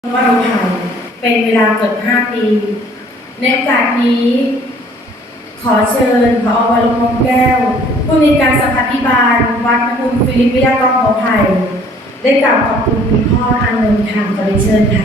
ว่าเราถ่ายเป็นเวลาเกือบ5 ปี ในโอกาสนี้ ขอเชิญพอวรมงแก้ว ผู้ในการสถาธิบาล วัดพระคุณฟิลิปวิทยากรขอไผ่ได้กล่าวขอบคุณคุณพ่ออานนท์ค่ะขอเรียนเชิญค่ะ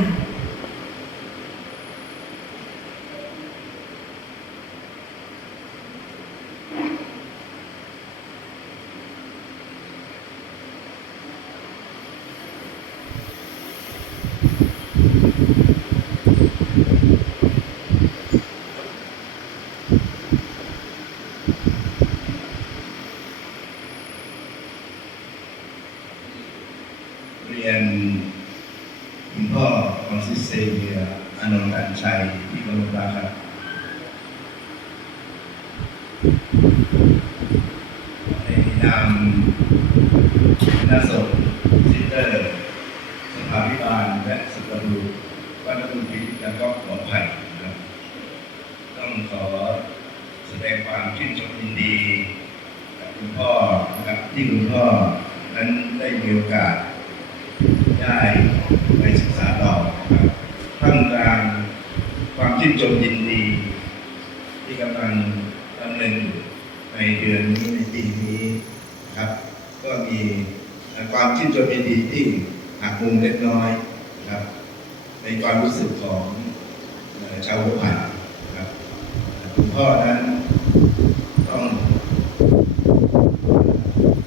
เรียนคุณพ่อฟรานซิสเซเวียอานนท์อัญชัยที่กรมราครับในนามคณะสงฆ์ซิสเตอร์สภาพิบาลและสตรูวัดคุพิษและก็ขอไผ่นะครับต้องขอแสดงความชื่นชมยินดีกับคุณพ่อนะครับที่คุณพ่อนั้นได้มีโอกาส ได้ไปศึกษาต่อนะครับท่ามกลางความชื่นชมยินดี ที่กำลังดำเนินอยู่ในเดือนนี้ในปีนี้นะครับ ก็มีความชื่นชมยินดีที่หักมุมเล็กน้อยนะครับ ในความรู้สึกของชาวหัวผ่านนะครับคุณพ่อนั้นต้อง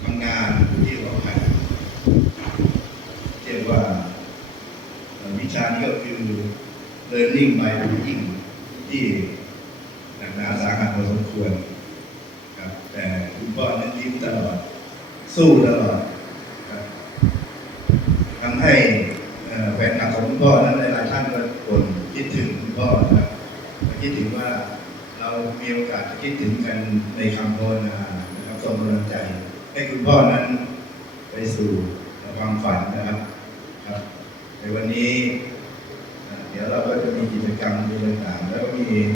ทำงานที่หัวผ่าน เรียกว่าเอ่อ วิชานี้ก็คือ learning by doing ที่หนักหนาสาหัสพอสมควรครับแต่คุณพ่อนั้นยิ้มตลอด สู้ตลอดครับทำให้แฟนคลับของคุณพ่อนั้นหลายท่านก็บ่นคิดถึงคุณพ่อครับคิดถึงว่าเรามีโอกาสจะคิดถึงกันในคำภาวนานะครับส่งกำลังใจ ให้คุณพ่อนั้นไปสู่ความฝันนะครับ ในวันนี้ เดี๋ยวเราก็จะมีกิจกรรมมีต่างๆแล้วก็มี